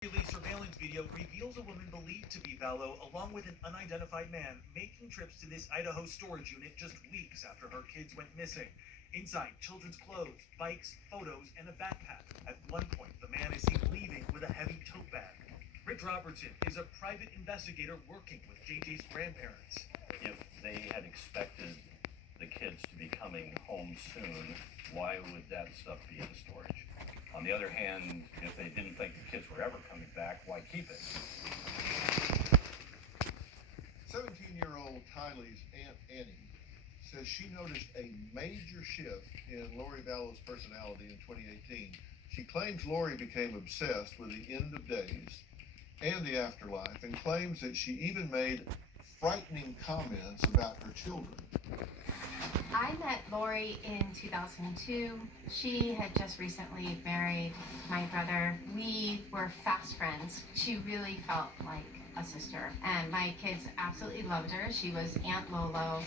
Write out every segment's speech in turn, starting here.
Tylee surveillance video reveals a woman believed to be Vallow, along with an unidentified man, making trips to this Idaho storage unit just weeks after her kids went missing. Inside, children's clothes, bikes, photos, and a backpack. At one point, the man is seen leaving with a heavy tote bag. Rich Robertson is a private investigator working with JJ's grandparents. If they had expected the kids to be coming home soon, why would that stuff be in storage? On the other hand, if they didn't think the kids were ever coming back, why keep it? 17-year-old Tylee's Aunt Annie says she noticed a major shift in Lori Vallow's personality in 2018. She claims Lori became obsessed with the end of days and the afterlife, and claims that she even made frightening comments about her children. I met Lori in 2002. She had just recently married my brother. We were fast friends. She really felt like a sister, and my kids absolutely loved her. She was Aunt Lolo.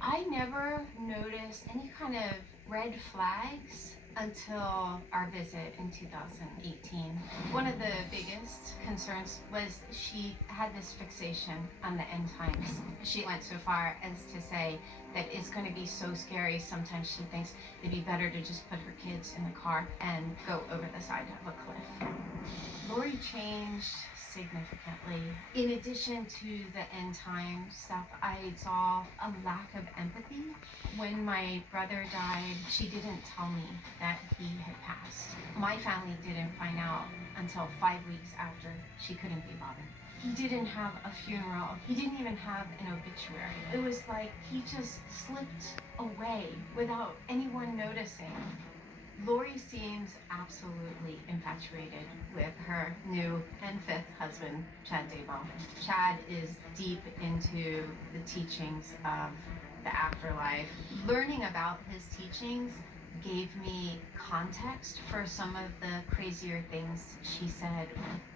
I never noticed any kind of red flags until our visit in 2018. One of the biggest concerns was she had this fixation on the end times. She went so far as to say that it's going to be so scary, sometimes she thinks it'd be better to just put her kids in the car and go over the side of a cliff. Lori changed significantly. In addition to the end time stuff, I saw a lack of empathy. When my brother died, she didn't tell me that he had passed. My family didn't find out until 5 weeks after. She couldn't be bothered. He didn't have a funeral. He didn't even have an obituary. It was like he just slipped away without anyone noticing. Lori seems absolutely infatuated with her new and fifth husband, Chad Daybell. Chad is deep into the teachings of the afterlife. Learning about his teachings gave me context for some of the crazier things she said.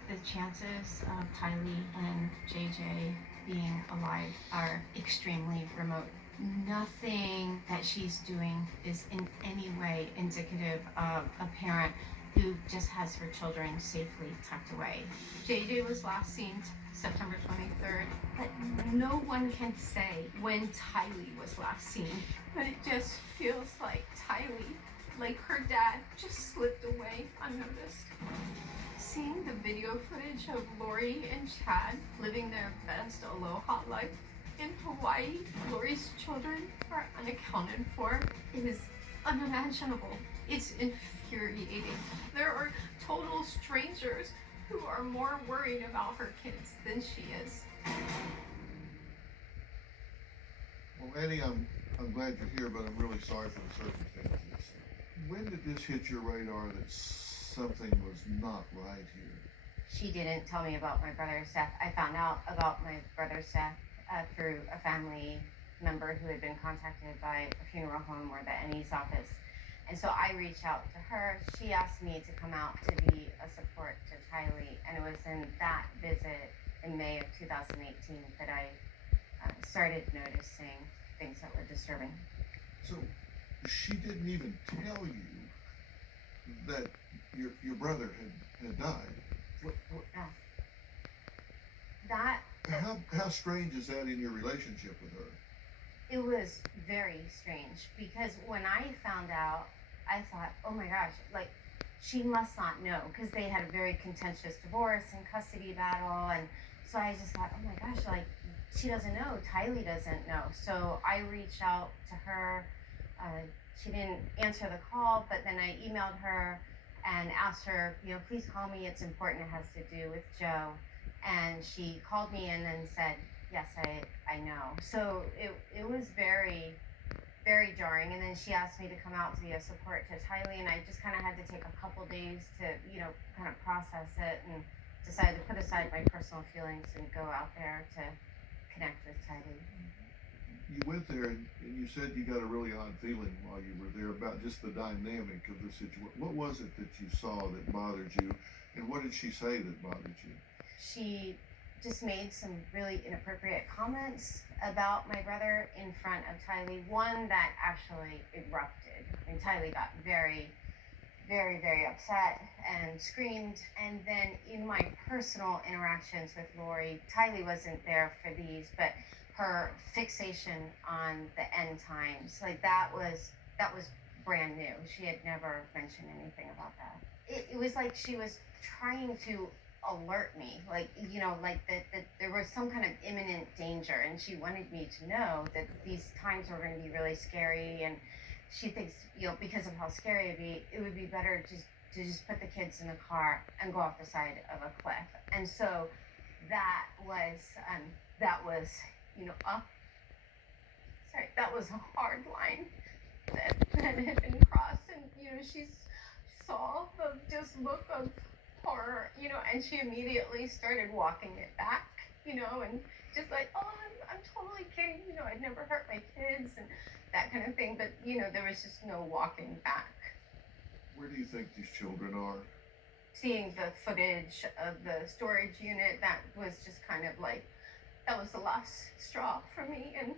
The chances of Tylee and JJ being alive are extremely remote. Nothing that she's doing is in any way indicative of a parent who just has her children safely tucked away. JJ was last seen September 23rd, but no one can say when Tylee was last seen. But it just feels like Tylee, like her dad, just slipped away unnoticed. Seeing the video footage of Lori and Chad living their best aloha life in Hawaii, Lori's children are unaccounted for. It is unimaginable. It's infuriating. There are total strangers who are more worried about her kids than she is. Well, Annie, I'm glad you're here, but I'm really sorry for the circumstances. When did this hit your radar that something was not right here? She didn't tell me about my brother's death. I found out about my brother's death through a family member who had been contacted by a funeral home or the NE's office. And so I reached out to her. She asked me to come out to be a support to Tylee. And it was in that visit in May of 2018 that I started noticing things that were disturbing. So she didn't even tell you that your brother had died. That How strange is that in your relationship with her? It was very strange because when I found out, I thought, oh my gosh, like she must not know, because they had a very contentious divorce and custody battle. And so I just thought, oh my gosh, like she doesn't know, Tylee doesn't know. So I reached out to her. She didn't answer the call, but then I emailed her and asked her, please call me. It's important. It has to do with Joe. And she called me and then said, yes, I know. So it was very, very jarring. And then she asked me to come out to be a support to Tylee, and I just kind of had to take a couple days to, kind of process it, and decided to put aside my personal feelings and go out there to connect with Tylee. You went there and you said you got a really odd feeling while you were there about just the dynamic of the situation. What was it that you saw that bothered you, and what did she say that bothered you? She just made some really inappropriate comments about my brother in front of Tylee. One that actually erupted. And Tylee got very, very, very upset and screamed. And then in my personal interactions with Lori, Tylee wasn't there for these, but her fixation on the end times, like that was brand new. She had never mentioned anything about that. It was like she was trying to alert me, like, you know, like that there was some kind of imminent danger, and she wanted me to know that these times were going to be really scary, and she thinks, you know, because of how scary it would be better to just put the kids in the car and go off the side of a cliff. And so that was you know, that was a hard line that had been crossed, and you know, she saw the just look of horror, you know, and she immediately started walking it back, you know, and just like, oh, I'm totally kidding, you know, I'd never hurt my kids and that kind of thing, but you know, there was just no walking back. Where do you think these children are? Seeing the footage of the storage unit, that was just kind of like, that was the last straw for me. And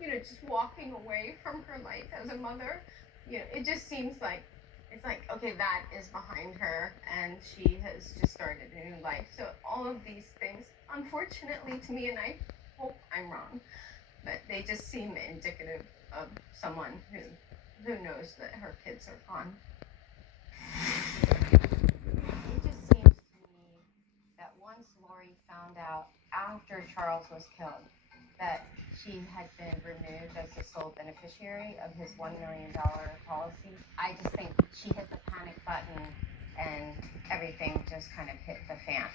you know, just walking away from her life as a mother, you know, it just seems like, it's like, okay, that is behind her and she has just started a new life. So all of these things, unfortunately to me, and I hope I'm wrong, but they just seem indicative of someone who knows that her kids are gone. It just seems to me that once Lori found out after Charles was killed that she had been removed as the sole beneficiary of his $1 million policy, I just think she hit the panic button and everything just kind of hit the fan.